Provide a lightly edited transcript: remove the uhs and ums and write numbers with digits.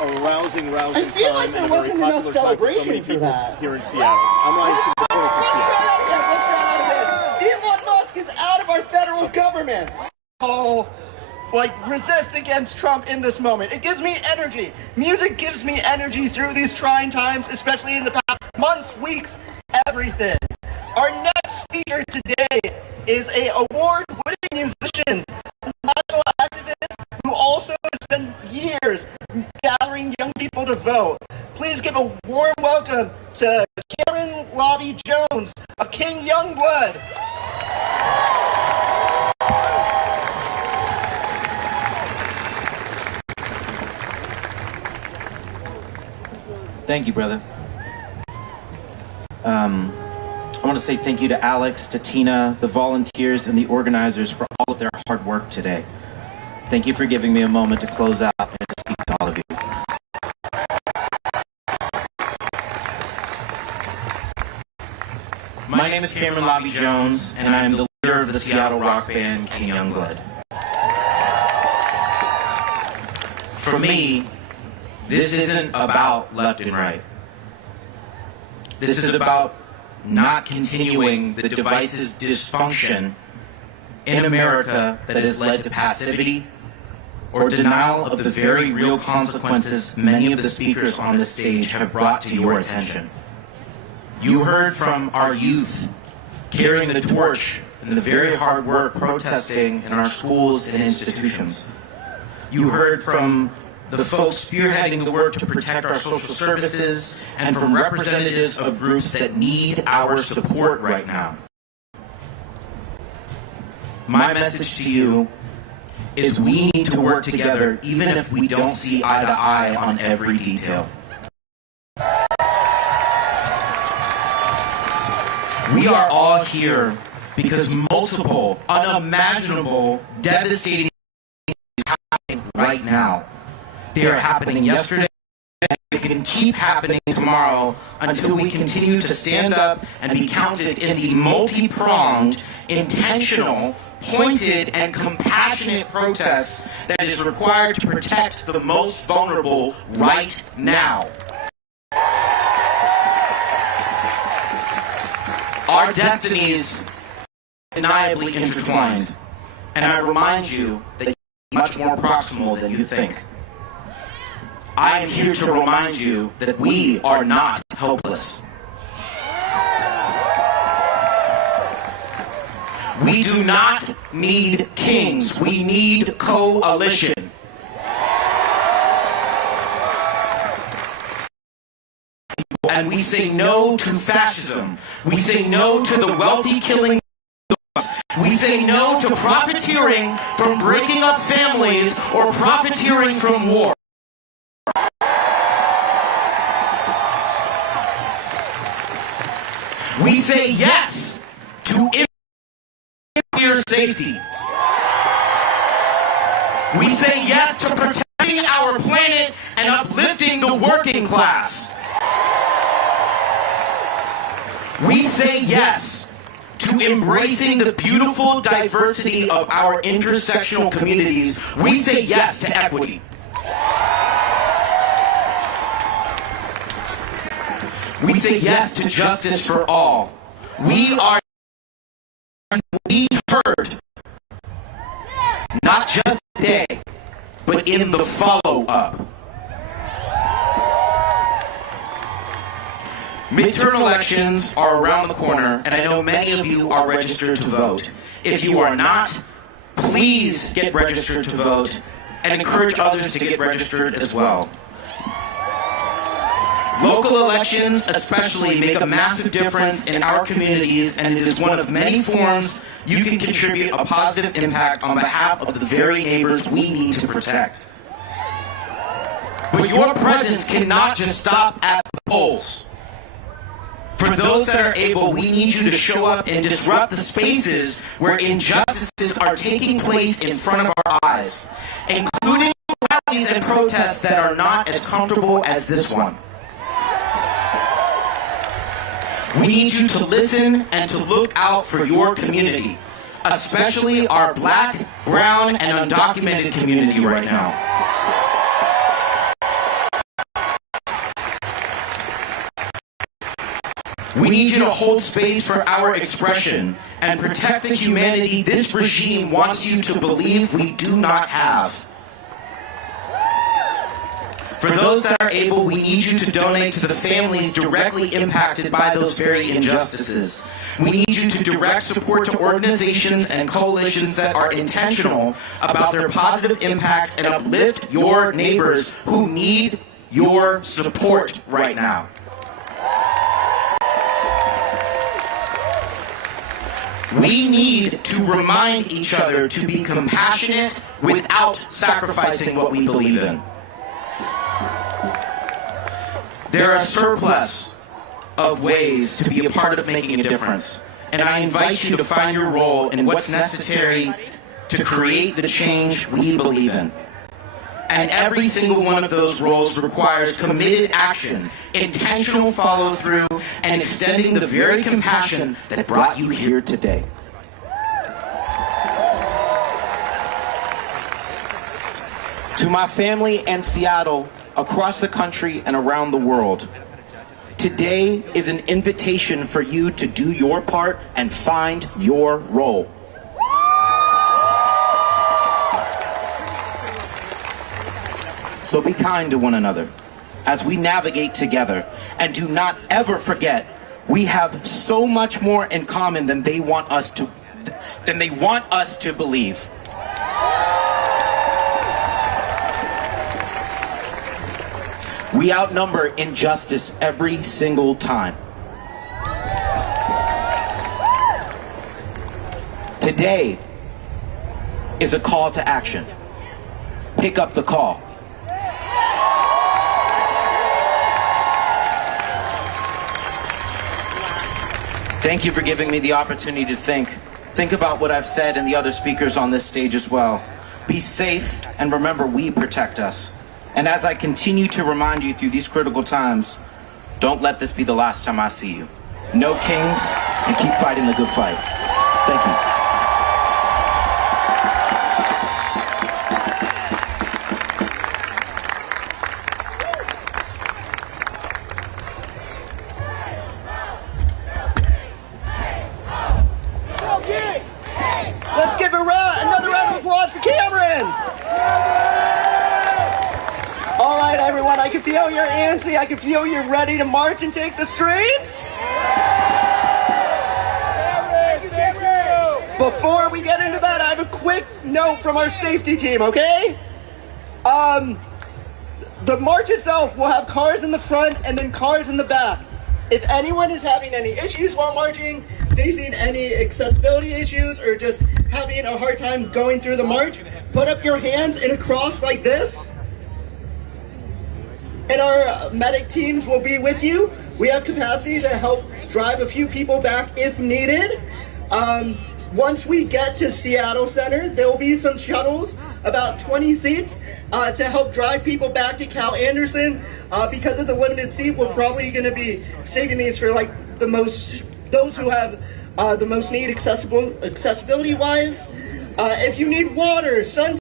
rousing I feel like there wasn't enough celebration for that. Here in Seattle. I'm not even supporting for Seattle. Let's shout out again. Elon Musk is out of our federal government. Oh, resist against Trump in this moment. It gives me energy. Music gives me energy through these trying times, especially in the past months, weeks, everything. Our next speaker today is an award-winning musician, a national activist who also has spent years gathering young people to vote. Please give a warm welcome to Cameron Lobby Jones of King Youngblood. Thank you, brother. I want to say thank you to Alex, to Tina, the volunteers, and the organizers for all of their hard work today. Thank you for giving me a moment to close out and to speak to all of you. My name is Cameron Lobby Jones, and I am the leader of the Seattle rock band King Youngblood. For me, this isn't about left and right. This is about not continuing the divisive dysfunction in America that has led to passivity or denial of the very real consequences many of the speakers on this stage have brought to your attention. You heard from our youth carrying the torch and the very hard work protesting in our schools and institutions. You heard from the folks spearheading the work to protect our social services, and from representatives of groups that need our support right now. My message to you is we need to work together even if we don't see eye to eye on every detail. We are all here because multiple, unimaginable, devastating things are happening right now. They are happening yesterday, and they can keep happening tomorrow until we continue to stand up and be counted in the multi-pronged, intentional, pointed, and compassionate protests that is required to protect the most vulnerable right now. Our destinies are undeniably intertwined, and I remind you that you are much more proximal than you think. I am here to remind you that we are not helpless. We do not need kings. We need coalition. And we say no to fascism. We say no to the wealthy killing. We say no to profiteering from breaking up families or profiteering from war. We say yes to nuclear safety. We say yes to protecting our planet and uplifting the working class. We say yes to embracing the beautiful diversity of our intersectional communities. We say yes to equity. We say yes to justice for all. We heard, not just today, but in the follow-up. Midterm elections are around the corner, and I know many of you are registered to vote. If you are not, please get registered to vote, and encourage others to get registered as well. Local elections especially make a massive difference in our communities, and it is one of many forms you can contribute a positive impact on behalf of the very neighbors we need to protect. But your presence cannot just stop at the polls. For those that are able, we need you to show up and disrupt the spaces where injustices are taking place in front of our eyes, including rallies and protests that are not as comfortable as this one. We need you to listen and to look out for your community, especially our Black, brown, and undocumented community right now. We need you to hold space for our expression and protect the humanity this regime wants you to believe we do not have. For those that are able, we need you to donate to the families directly impacted by those very injustices. We need you to direct support to organizations and coalitions that are intentional about their positive impacts and uplift your neighbors who need your support right now. We need to remind each other to be compassionate without sacrificing what we believe in. There are a surplus of ways to be a part of making a difference, and I invite you to find your role in what's necessary to create the change we believe in. And every single one of those roles requires committed action, intentional follow-through, and extending the very compassion that brought you here today. To my family in Seattle, across the country and around the world, today is an invitation for you to do your part and find your role. So be kind to one another as we navigate together, and do not ever forget we have so much more in common than they want us to believe. We outnumber injustice every single time. Today is a call to action. Pick up the call. Thank you for giving me the opportunity to think. Think about what I've said and the other speakers on this stage as well. Be safe, and remember, we protect us. And as I continue to remind you through these critical times, don't let this be the last time I see you. No kings, and keep fighting the good fight. Thank you. Let's give another round of applause for Cameron. All right, everyone, I can feel you're antsy. I can feel you're ready to march and take the streets. Before we get into that, I have a quick note from our safety team, okay? The march itself will have cars in the front and then cars in the back. If anyone is having any issues while marching, facing any accessibility issues, or just having a hard time going through the march, put up your hands in a cross like this. And our medic teams will be with you. We have capacity to help drive a few people back if needed. Once we get to Seattle Center, there will be some shuttles, about 20 seats, to help drive people back to Cal Anderson. Because of the limited seat, we're probably going to be saving these for like those who have the most need accessibility-wise. If you need water, sun